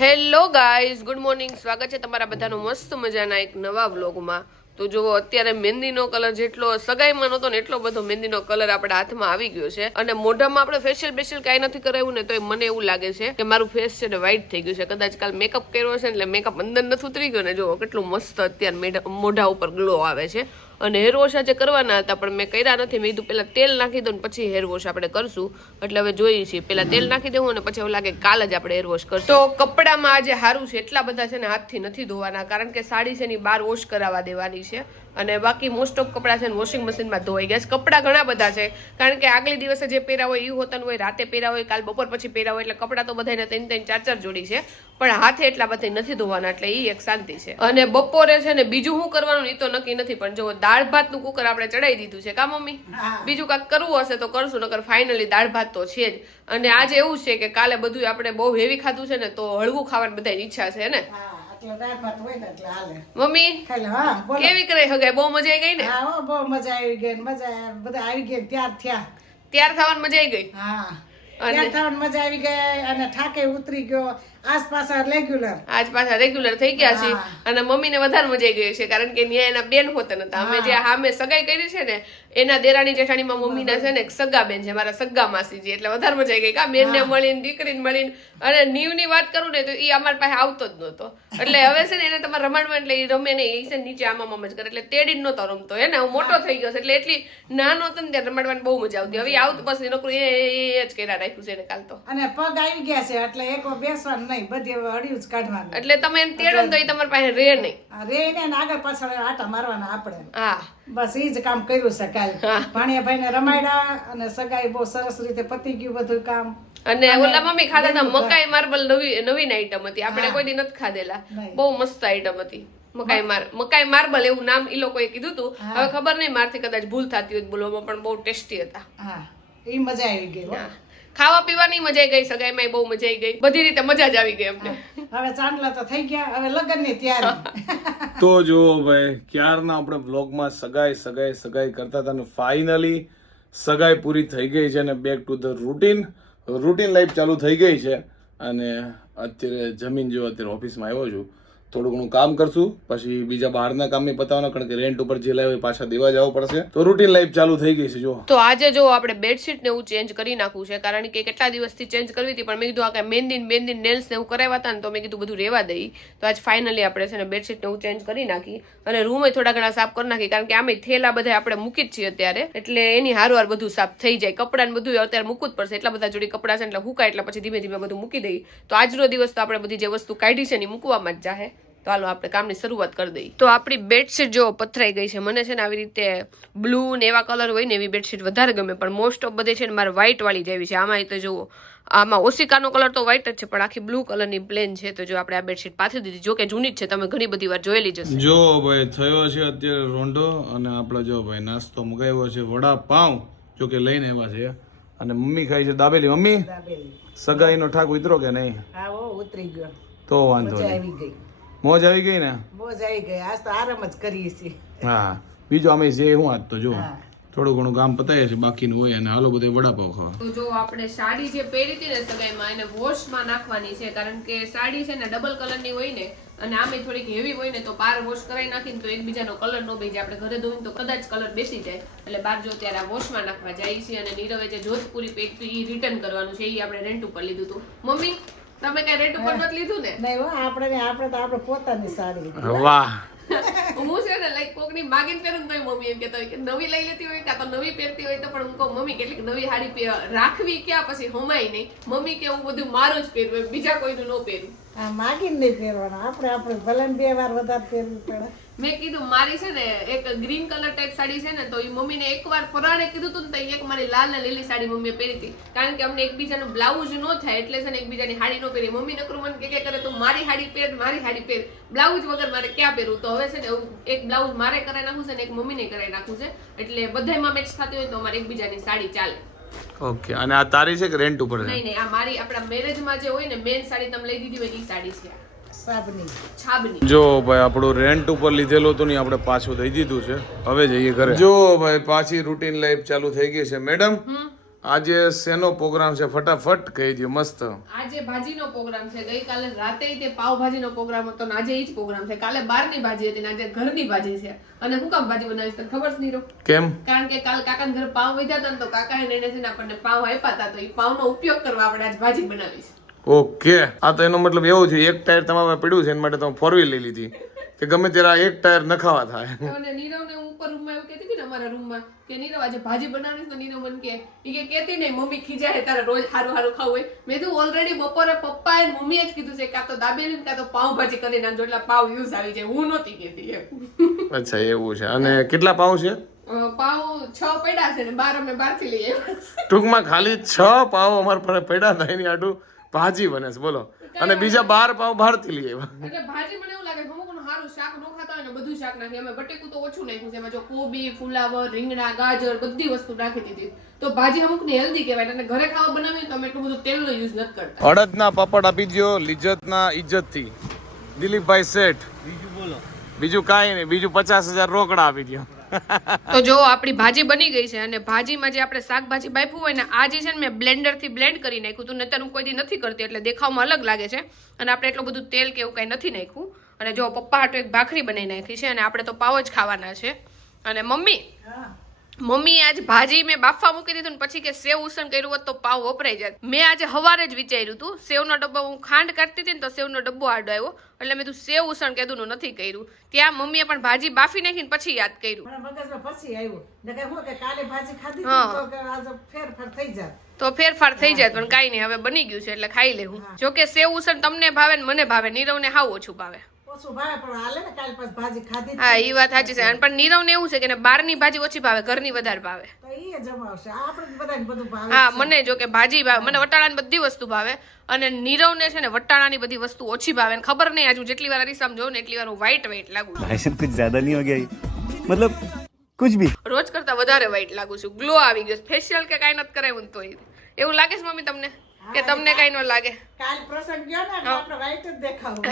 Hello guys, good morning. સ્વાગત છે તમારા બધાનું મસ્ત મજાના એક નવા વ્લોગમાં. તો જુઓ, અત્યારે મહેંદીનો કલર જેટલો સગાઈમાં નહોતો ને એટલો બધો મહેંદીનો કલર આપણા હાથમાં આવી ગયો છે. અને મોઢામાં આપણે ફેશિયલ કાંઈ નથી કરાવ્યું ને તો મને એવું લાગે છે કે મારું ફેસ છે ને વ્હાઈટ થઈ ગયું છે. કદાચ કાલ મેકઅપ કર્યો છે એટલે મેકઅપ અંદર નથી ઉતરી ગયો ને. જુઓ કેટલું મસ્ત અત્યારે મોઢા ઉપર ગ્લો આવે છે. અને હેર વોશ આજે કરવાના હતા પણ મેં કર્યા નથી. મેં કીધું પહેલાં તેલ નાખી દઉં ને પછી હેર વોશ આપણે કરશું. એટલે હવે જોઈએ છીએ, પહેલાં તેલ નાખી દેવું અને પછી એવું લાગે કાલ જ આપણે હેર વોશ કરશું. તો કપડામાં આજે સારું છે, એટલા બધા છે ને હાથથી નથી ધોવાના, કારણ કે સાડી છે ને બહાર વોશ કરાવવા દેવાની છે. અને બાકી મોસ્ટ ઓફ કપડાં છે ને વોશિંગ મશીનમાં ધોવાઈ ગયા છે. કપડાં ઘણા બધા છે, કારણ કે આગલે દિવસે જે પહેર્યા હોય એ હોતા હોય, રાતે પહેર્યા હોય, કાલ બપોર પછી પહેર્યા હોય, એટલે કપડાં તો બધાને 3-4 જોડી છે. પણ હાથે એટલા બધા નથી ધોવાના, એટલે એ એક શાંતિ છે. અને બપોરે છે ને બીજું શું કરવાનું એ તો નક્કી નથી, પણ જો દાળ ભાતનું કુકર આપણે ચડાવી દીધું છે. કા મમ્મી? બીજું કાંઈક કરવું હશે તો કરશું, નકર ફાઇનલી દાળ ભાત તો છે જ. અને આજે એવું છે કે કાલે બધું આપણે બહુ હેવી ખાધું છે ને, તો હળવું ખાવાની બધાની ઈચ્છા છે ને. મમ્મી કેવી કરે હગાઈ? બહુ મજા આવી ગઈ ને? બહુ મજા આવી ગઈ. બધા આવી ગયા, ત્યાર થવાની મજા આવી ગઈ. ત્યાર થવાની મજા આવી ગઈ અને ઠાકે ઉતરી ગયો. આજ પાછા રેગ્યુલર થઈ ગયા છે. અને મમ્મીને વધારે મજા આવી ગઈ છે, કારણ કે ત્યાં એના બેન હોતા નતા. અમે જે સામે સગાઈ કરી છે ને, એના દેરાણી જેઠાણીમાં મમ્મીના છે ને એક સગા બેન છે, મારા સગા માસીજી. એટલે વધારે મજા આવી ગઈ. કા બેનને મળીને, દીકરીને મળીને. અને નીવની વાત કરું ને તો એ અમારી પાસે આવતો જ નહોતો. એટલે હવે છે ને એને તમારે રમાડવા, એટલે એ રમે ને, એ છે નીચે આમાં જ કરે, એટલે તેડી જ નહોતો રમતો. એને હું મોટો થઈ ગયો છે એટલે એટલી નાનો હતો ને ત્યારે રમાડવાની બહુ મજા આવતી. હવે આવતું પછી નકરું એ જ કર્યા રાખ્યું છે એને કાલ તો. અને પગ આવી ગયા છે એટલે એક બેસવાનું નહીં, બધી હળિયું જ કાઢવાનું. એટલે તમે એને તેડો ને તો એ તમારી પાસે રે નહીં. રે ને આગળ પાછળ આટા મારવાના આપણે. હા, બસ એ જ કામ કર્યું છે કાલ. ભાણિયા ને રમાડ્યા અને સગાઈ બહુ સરસ રીતે પતી ગયું બધું કામ. અને ઓલા મમ્મી ખાતા હતા મકાઈ માર્બલ, નવીન આઈટમ હતી, આપણે કોઈ દી નથી ખાધેલા. બહુ મસ્ત આઈટમ હતી મકાઈ માર્બલ, એવું નામ એ લોકોએ કીધું હતું. હવે ખબર નહીં, મારથી કદાચ ભૂલ થતી હોય બોલવામાં, પણ બહુ ટેસ્ટી હતા. હા, એ મજા આવી ગઈ. ખાવા પીવાની મજા આવી ગઈ, સગાઈમાં બહુ મજા આવી ગઈ, બધી રીતે મજા જ આવી ગઈ અમને. હવે ચાંદલા તો થઈ ગયા, હવે લગ્નની તૈયારી. તો જો ભાઈ, ક્યારના આપણે બ્લોગમાં સગાઈ કરતા હતા ને ફાઇનલી સગાઈ પૂરી થઈ ગઈ છે અને back to the routine life ચાલુ થઈ ગઈ છે. અને અત્યારે જમીન જેવો અત્યારે ઓફિસમાં આવ્યો છું, થોડું ઘણું કામ કરશું, પછી બીજા બહારના કામ નહીં પતાવવાના, કારણ કે રેન્ટ ઉપર જે લાવ્યો પાછા દેવા જવું પડશે. તો રૂટીન લાઈફ ચાલુ થઈ ગઈ છે. જો તો આજે જો આપણે બેડશીટ ને એવું ચેન્જ કરી નાખવું છે, કારણ કે કેટલા દિવસથી ચેન્જ કરવી હતી, પણ મેં કીધું આ કઈ મહેંદી નેલ્સ ને એવું કરાવ્યા હતા ને, તો મેં કીધું બધું રહેવા દઈ. તો આજ ફાઇનલી આપણે છે ને બેડશીટ ને એવું ચેન્જ કરી નાખી અને રૂમે થોડા ઘણા સાફ કરી નાખી, કારણ કે આમે થેલા બધા આપણે મૂકી જ છીએ અત્યારે, એટલે એની હારવાર બધું સાફ થઈ જાય. કપડા ને બધું અત્યારે મૂકવું જ પડશે, એટલા બધા જોડી કપડા છે એટલે હુકાય, એટલે પછી ધીમે ધીમે બધું મૂકી દઈ. તો આજનો દિવસ તો આપણે બધી જે વસ્તુ કાઢી છે ને મૂકવામાં જ જાહે. તો હાલો આપણે કામની શરૂઆત કરી દઈએ. તો આપણી બેડશીટ જો પથરાઈ ગઈ છે. મને છે ને આવી રીતે બ્લુ ને એવા કલર હોય ને એવી બેડશીટ વધારે ગમે, પણ મોસ્ટ ઓફ બધે છે ને મારે વ્હાઈટ વાળી જેવી છે. આમાં તો જુઓ, આમાં ઓશિકાનો કલર તો વ્હાઈટ જ છે, પણ આખી બ્લુ કલરની પ્લેન છે. તો જો આપણે આ બેડશીટ પાથરી દીધી, જો કે જૂની જ છે, તમે ઘણી બધી વાર જોયેલી જ હશે. જો ભાઈ થયો છે અત્યારે રોંઢો, અને આપણે જો ભાઈ નાસ્તો મગાવ્યો છે વડાપાઉં, જો કે લઈને આવ્યા છે. અને મમ્મી ખાઈ છે દાબેલી. મમ્મી સગાઈનો ઠાક ઉતરો કે નહીં? હા, ઉતરી ગયો. તો વાંધો નહીં, આવી ગઈ. મોજ આવી ગઈ ને? મોજ આવી ગઈ. આજ તો આરામ જ કરીએ છીએ. હા, બીજું અમે જે હું આજ તો જો થોડું ઘણું કામ પતાય છે, બાકીનું હોય. અને હાલો બધે વડાપાવ ખાવા. તો જો આપણે સાડી જે પહેરી હતી ને સગાઈમાં, એને વોશમાં નાખવાની છે, કારણ કે સાડી છે ને ડબલ કલરની હોય ને, અને આમે થોડીક હેવી હોય ને, તો બહાર વોશ કરાવી નાખીને તો એકબીજાનો કલર ન બેસી જાય. આપણે ઘરે ધોઈને તો કદાચ કલર બેસી જાય, એટલે બહાર જો ત્યારે આ વોશમાં નાખવા જાય છે. અને નીરવે જે જોધપુરી પહેરતું એ રિટર્ન કરવાનું છે, એ આપણે રેન્ટ ઉપર લીધું હતું. મમ્મી તમે કઈ રેન્ટ ઉપર નથી લીધું ને? નહીં હો, આપણે તો આપણે પોતાની સાડી. વાહ, હું છે ને લાઈક કોકની માગીને પહેરું તો મમ્મી એમ કહેતા હોય કે નવી લઈ લેતી હોય કાં તો નવી પહેરતી હોય, તો પણ હું કહું મમ્મી કેટલીક નવી સાડી રાખવી ક્યાં, પછી હમાય નહીં. મમ્મી કે હું બધું મારું જ પહેરવું, બીજા કોઈનું ન પહેરું. આ માગીને નહીં પહેરવાનું, આપણે ભલે 2 વાર વધારે પહેરવું પડે. મેં કીધું મારી છે ને એક ગ્રીન કલર ટાઈપ સાડી છે ને, તો એ મમ્મીને એકવાર પરાણે કીધું હતું ને, તો એક મારી લાલ ને લીલી સાડી મમ્મીએ પહેરી હતી, કારણ કે અમને એકબીજાનું બ્લાઉઝ ન થાય, એટલે છે ને એકબીજાની સાડી ન પહેરી. મમ્મી નકરું મને કે કરે તું મારી સાડી પહેર, બ્લાઉઝ વગર મારે ક્યાં પહેરવું. તો હવે છે ને એક બ્લાઉઝ મારે કરાવી નાખવું છે ને એક મમ્મીને કરાવી નાખવું છે, એટલે બધામાં મેચ થતી હોય તો અમારે એકબીજાની સાડી ચાલે. ઓકે. અને આ તારી છે કે રેન્ટ ઉપર? નહીં, આ મારી આપણા મેરેજમાં જે હોય ને મેન સાડી તમે લઈ દીધી હોય એ સાડી છે. જો ભાઈ આપણું રેન્ટ ઉપર લીધેલું હતું ને આપણે પાછું દઈ દીધું છે. હવે જઈએ ઘરે. જો ભાઈ પાછી રૂટીન લાઈફ ચાલુ થઈ ગઈ છે. મેડમ આજે શેનો પ્રોગ્રામ છે ફટાફટ કહી દો મસ્ત. આજે ભાજીનો પ્રોગ્રામ છે. ગઈકાલે રાતે તે પાવભાજીનો પ્રોગ્રામ હતો ને આજે એ જ પ્રોગ્રામ છે. કાલે બહારની ભાજી હતી ને આજે ઘરની ભાજી છે. અને હું કામ ભાજી બનાવીશ તને ખબર છે નીરો? કેમ? કારણ કે કાલ કાકાના ઘરે પાવ વધ્યા હતા ને તો કાકાએ એને છે ને આપણને પાવ આપ્યા હતા તો એ પાવનો ઉપયોગ કરવા આપણે આજ ભાજી બનાવીશ. ઓકે, આ તો એનો મતલબ એવો છે એક ટાયર તમારે પડ્યું છે એના માટે તમે 4 વ્હીલ લઈ લીધી કે ગમે ત્યારે એક ટાયર નખાવા થાય. અને નીરવને હું ઉપર રૂમમાં એવું કહેતી હતી ને અમારા રૂમમાં કે નીરવ આજે ભાજી બનાવીશ તો નીરવ મને કે કહેતી નહીં મમ્મી ખીજાય તારે રોજ હારું હારું ખાવું હોય. મેં તો ઓલરેડી બપોરે પપ્પાએ મમ્મીએ જ કીધું છે કાં તો દાબેલી કાં તો પાવ ભાજી કરી નાખજો એટલે પાવ યુઝ આવી જાય. હું નહોતી કહેતી એમ. અચ્છા એવું છે. અને કેટલા પાવ છે? પાવ 6 પડ્યા છે ને 12 અમે બહારથી લઈ આવ્યા. ટૂંકમાં ખાલી 6 પાવ અમારા પાસે પડ્યા હતા એની આટું ભાજી બને છે બોલો. અને બીજા 12 પાવ બહારથી લઈ આવ્યા. એટલે ભાજી મને એવું લાગે અમુકનું સારું શાક નો ખાતા હોય ને બધું શાક નાખી. અમે બટેકું તો ઓછું નાખ્યું છે. એમાં જો કોબી, ફુલાવર, રીંગણા, ગાજર બધી વસ્તુ નાખી દીધી. તો ભાજી અમુકને હેલ્ધી કહેવાય. અને ઘરે ખાવા બનાવીએ તો અમે એટલું બધું તેલનો યુઝ નથી કરતા. અડદના પાપડ આપી દો લિજ્જતના ઇજ્જતથી. દિલીપભાઈ શેઠ. બીજું કાંઈ નહીં, બીજું 50,000 રોકડા આપી દો. તો જો આપણી ભાજી બની ગઈ છે અને ભાજીમાં જે આપણે શાકભાજી બાફ્યું હોય ને આ જે છે ને મેં બ્લેન્ડરથી બ્લેન્ડ કરી નાખ્યું હતું. નહીંતર હું કોઈ દી નથી કરતી એટલે દેખાવમાં અલગ લાગે છે. અને આપણે એટલું બધું તેલ કે એવું કંઈ નથી નાખ્યું. અને જો પપ્પા હાટુ એક ભાખરી બનાવી નાખી છે અને આપણે તો પાવ જ ખાવાના છે. અને મમ્મી આજ ભાજી મેં બાફવા મૂકી દીધું ને પછી કે સેવ ઉસણ કર્યું હોત તો પાવ વપરાઈ જાય. મેં આજે સવારે જ વિચાર્યું હતું સેવનો ડબ્બો હું ખાંડ કાઢતી હતી ને તો સેવનો ડબ્બો આડો આવ્યો એટલે મેં તું સેવ ઉસણ કીધું નથી કર્યું. ત્યાં મમ્મીએ પણ ભાજી બાફી નાખીને પછી યાદ કર્યું. પછી આવ્યું કે કાલે ભાજી ખાધી તો આજે ફેરફાર થઈ જાય. તો ફેરફાર થઈ જાય પણ કાંઈ નહીં હવે બની ગયું છે એટલે ખાઈ લેવું. જો કે સેવ ઉસણ તમને ભાવે ને મને ભાવે, નીરવને હાવ ઓછું ભાવે. હા એ વાત સાચી છે. પણ નીરવને એવું છે કે બહારની ભાજી ઓછી ભાવે, ઘરની વધારે ભાવે. હા મને જો કે ભાજી ભાવે, મને વટાણાની બધી વસ્તુ ભાવે અને નીરવને છે ને વટાણાની બધી વસ્તુ ઓછી ભાવે. ખબર નહીં આજે જેટલી વાર અરીસામ જોઉં ને એટલી વાર હું વ્હાઈટ લાગુ છું. कुछ ज्यादा नहीं हो गया मतलब कुछ भी રોજ કરતા વધારે વ્હાઈટ લાગુ છું. ગ્લો આવી ગયો. ફેશિયલ કે કાંઈ નથી કરાવ્યું તો એવું લાગે છે મમ્મી તમને કે તમને કાંઈ ન લાગે? કાલ પ્રસંગ ગયો ને એટલે આપણે white જ દેખાવું.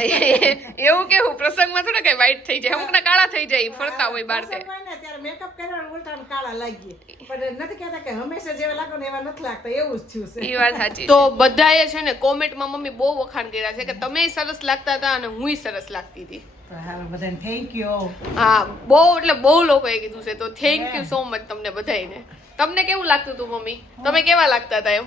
એવું કેવું પ્રસંગમાં થોડા કઈ વ્હાઈટ થઈ જાય, અમુકના કાળા થઈ જાય ફરતા હોય બહાર. પ્રસંગ હોય ને ત્યારે મેકઅપ કર્યા ઉલટા કાળા લાગીએ પણ નથી કહેતા કે હંમેશા જેવા લાગો ને એવા નથી લાગતા. એવું જ થયું છે. એ વાત સાચી. તો બધાએ છે ને કોમેન્ટમાં મમ્મી બહુ વખાણ કર્યા છે કે તમે સરસ લાગતા હતા અને હુંય સરસ લાગતી હતી. તો હાલો બધાને થેન્ક યુ. હા બહુ એટલે બહુ લોકોએ કીધું છે તો થેન્ક યુ સો મચ તમને બધાને. તમને કેવું લાગતું હતું મમ્મી? તમે કેવા લાગતા હતા એમ?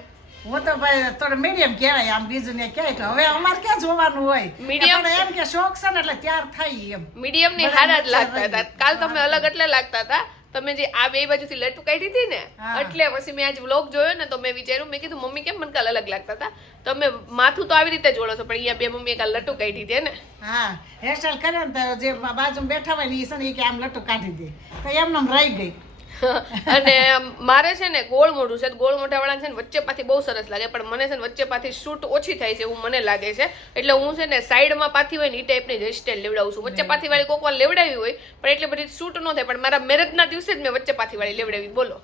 હું તો ભાઈ થોડો મીડિયમ કહેવાય, આમ બીજું ને કહેવાય તો હવે અમારે ક્યાં જોવાનું હોય. મીડિયમ એમ કે શોખ છે ને એટલે ત્યાર થાય એમ. મીડિયમ ની હારા જ લાગતા હતા. કાલ તમે અલગ એટલે લાગતા હતા. તમે જે આ બે બાજુથી લટુ કાઢી હતી ને એટલે પછી મેં આજ વ્લોગ જોયો ને તો મેં વિચાર્યું, મેં કીધું મમ્મી કેમ મને કાલ અલગ લાગતા હતા. તમે માથું તો આવી રીતે જોડો છો પણ અહીંયા બે મમ્મીએ કાલ લટુ કાઢી દે ને. હા હેરસ્ટાઈલ કરે ને તો જે બાજુમાં બેઠા હોય ને એ છે ને કે આમ લટુ કાઢી દે તો એમને રહી ગઈ. અને મારે છે ને ગોળ મોઢું છે, ગોળ મોઢા વાળા છે ને વચ્ચે પાથી બહુ સરસ લાગે પણ મને છે ને વચ્ચે પાથી શૂટ ઓછી થાય છે એવું મને લાગે છે. એટલે હું છે ને સાઈડમાં પાથી હોય ને એ ટાઈપની હેરસ્ટાઈલ લેવડાવું છું. વચ્ચે પાથી વાળી કોક વાર લેવડાવી હોય પણ એટલી બધી શૂટ ન થાય. પણ મારા મેરેજના દિવસે જ મેં વચ્ચે પાથી વાળી લેવડાવી. બોલો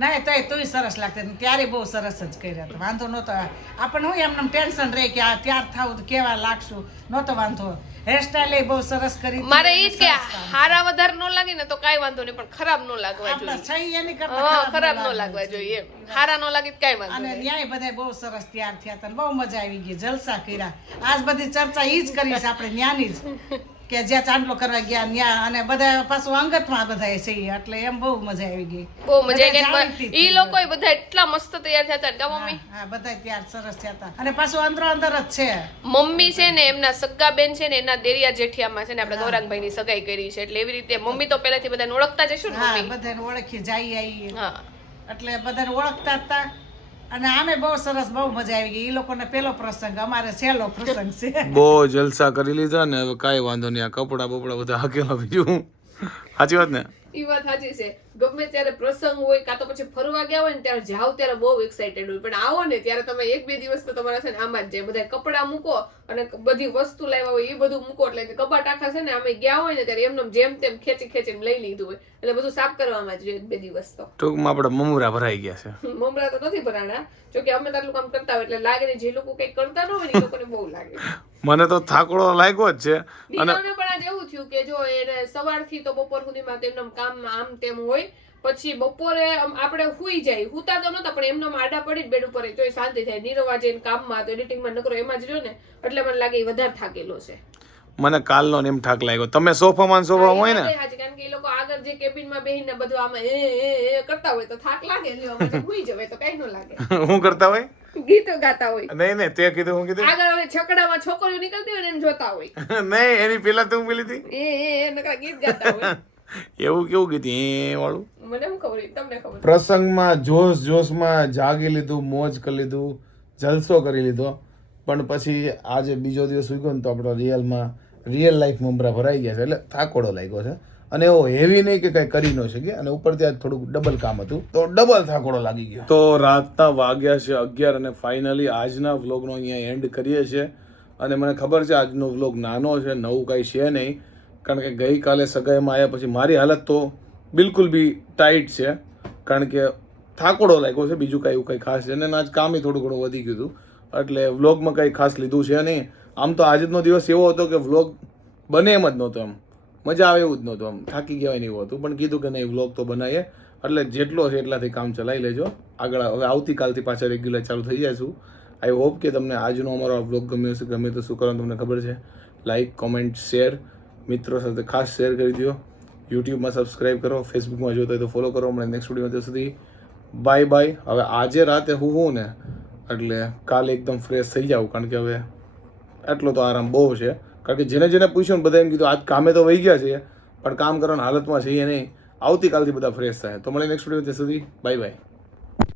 ના તો તું સરસ લાગતી ત્યારે બહુ સરસ જ કર્યા તો વાંધો નહોતો. આપણને હું એમને ટેન્શન રહે કે આ ત્યાર થાવું તો કેવા લાગશું, નહોતો વાંધો. હેરસ્ટાઈલ બહુ સરસ કરી. મારે એ જ કે હારા વધારે ન લાગે ને તો કાંઈ વાંધો નહીં પણ ખરાબ ન લાગવા જોઈએ. ખરાબ ન લાગવા જોઈએ એમ. હારા ન લાગે કાંઈ વાંધો નહીં. અને ન્યાય બધા બહુ સરસ તૈયાર થયા હતા, બહુ મજા આવી ગઈ, જલસા કર્યા. આજ બધી ચર્ચા ઈ જ કરીશ આપણે ન્યાની જ કે જ્યાં ચાંદલો કરવા ગયા ન્યા અને બધા પાછું અંગતમાં બધા છે એટલે એમ બહુ મજા આવી ગઈ. બહુ મજા આવી ગઈ. ઈ લોકો બધા એટલા મસ્ત તૈયાર થયા હતા કા મમ્મી? હા બધા તૈયાર સરસ થયા હતા. અને પાછું અંદર જ છે મમ્મી છે ને એમના સગા બેન છે ને એના દેરિયા જેઠિયામાં છે ને આપણે ગૌરાંગભાઈ ની સગાઈ કરી છે એટલે એવી રીતે મમ્મી તો પહેલાથી બધાને ઓળખતા જ હશો ને? હા બધાને ઓળખી જાય આવી. હા એટલે બધાને ઓળખતા હતા. અને આમે બહુ સરસ, બહુ મજા આવી ગઈ. એ લોકોને પેલો પ્રસંગ, અમારે છેલ્લો પ્રસંગ છે. બહુ જલસા કરી લીધા ને હવે કાંઈ વાંધો નહીં. આ કપડા બપડા બધા હાકેલા બીજું. સાચી વાત ને? ઈ વાત સાચી છે. ગમે ત્યારે પ્રસંગ હોય કાં તો પછી ફરવા ગયા હોય ને ત્યારે જાવ ત્યારે બહુ એક્સાઇટેડ હોય પણ આવો ને ત્યારે તમે 1-2 દિવસ તો તમારા છે ને આમાં જ જાય. બધા કપડા મૂકો અને બધી વસ્તુ લાવ્યા હોય એ બધું મૂકો એટલે કે કબાટ આખા છે ને અમે ગયા હોય ને ત્યારે એમને જેમ તેમ ખેંચીને લઈ લીધું હોય એટલે બધું સાફ કરવામાં જ જોઈએ 1-2 દિવસ તો. ટૂંકમાં આપણે મમરા ભરાઈ ગયા છે. મમરા તો નથી ભરાણા જોકે અમે તો આટલું કામ કરતા હોય એટલે લાગે ને જે લોકો કઈ કરતા ન હોય ને એ લોકોને બહુ લાગે. મને તો થાકડો લાગ્યો જ છે. અને પણ આજે એવું થયું કે જો એને સવારથી તો બપોર સુધીમાં તેમનું કામ આમ તેમ હોય પછી બપોરે આપણે હુઈ જાય, હુતા તો નતા પણ એમનો આડા પડી બેડ ઉપર તોય શાંતિ થાય. નીરવા જઈને કામમાં તો એડિટિંગમાં નકરો એમાં જ રહ્યો ને એટલે મને લાગે એ વધારે થાકેલો છે. મને કાલનો ને એમ થાક લાગ્યો. તમે સોફામાં હોય ને, કારણ કે એ લોકો આગળ જે કેબિનમાં બેહીને બધું આમાં એ કરતા હોય તો થાક લાગે, હુઈ જવાય તો કઈ ન લાગે. હું કરતા હોય ગીતો ગાતા હોય. નહીં તે કીધું, હું કીધું આગળ હવે છકડામાં છોકરીઓ નીકળતી હોય ને એને જોતા હોય. નહીં, એની પેલા તો હું પેલી હતી એ નકરા ગીત ગાતા હોય. એવું કેવું કીધું એ વાળું. મને એમ ખબર, તમને ખબર. પ્રસંગમાં જોશમાં જાગી લીધું, મોજ કરી લીધું, જલસો કરી લીધો, પણ પછી આજે બીજો દિવસ ઉગ્યો ને તો આપણો રિયલ લાઈફ મમરા ભરાઈ ગયા છે એટલે થાકોડો લાગ્યો છે. અને એવો હેવી નહીં કે કઈ કરી ન શકીએ, અને ઉપરથી આજ થોડુંક ડબલ કામ હતું તો ડબલ થાકોડો લાગી ગયો. તો રાતના વાગ્યા છે 11 અને ફાઇનલી આજના વ્લોગનો અહીંયા એન્ડ કરીએ છીએ. અને મને ખબર છે આજનો વ્લોગ નાનો છે, નવું કાંઈ છે નહીં, કારણ કે ગઈકાલે સગાઈમાં આવ્યા પછી મારી હાલત તો બિલકુલ બી ટાઈટ છે, કારણ કે થાકોડો લાગ્યો છે, બીજું કાંઈ એવું કંઈ ખાસ છે. અને આજ કામ થોડું ઘણું વધી ગયું હતું એટલે વ્લોગમાં કંઈ ખાસ લીધું છે નહીં. આમ તો આજનો દિવસ એવો હતો કે વ્લોગ બને એમ જ નહોતો, એમ મજા આવે એવું જ નહોતું, આમ થાકી ગયા ને એવું હતું. પણ કીધું કે નહીં, વ્લોગ તો બનાવીએ એટલે જેટલો છે એટલાથી કામ ચલાવી લેજો. આગળ હવે આવતીકાલથી પાછા રેગ્યુલર ચાલુ થઈ જઈશું. આઈ હોપ કે તમને આજનો અમારો આ વ્લોગ ગમ્યો હશે. ગમે તો શું કરવાનું તમને ખબર છે, લાઇક, કોમેન્ટ, શેર, મિત્રો સાથે ખાસ શેર કરી દો. યુટ્યુબમાં સબસ્ક્રાઈબ કરો, ફેસબુકમાં જોતા હોય તો ફોલો કરો. હમણાં નેક્સ્ટ વિડીયોમાં ત્યાં સુધી બાય બાય. હવે આજે રાતે હું ને એટલે કાલે એકદમ ફ્રેશ થઈ જાઉં, કારણ કે હવે એટલો તો આરામ બહુ છે. કારણ કે જેને પૂછ્યું ને બધા એમ કીધું આજ કામે તો વહી ગયા છે પણ કામ કરવાની હાલતમાં છીએ નહીં. આવતીકાલથી બધા ફ્રેશ થાય. તો મળે નેક્સ્ટ વિડીયો, ત્યાં સુધી બાય બાય.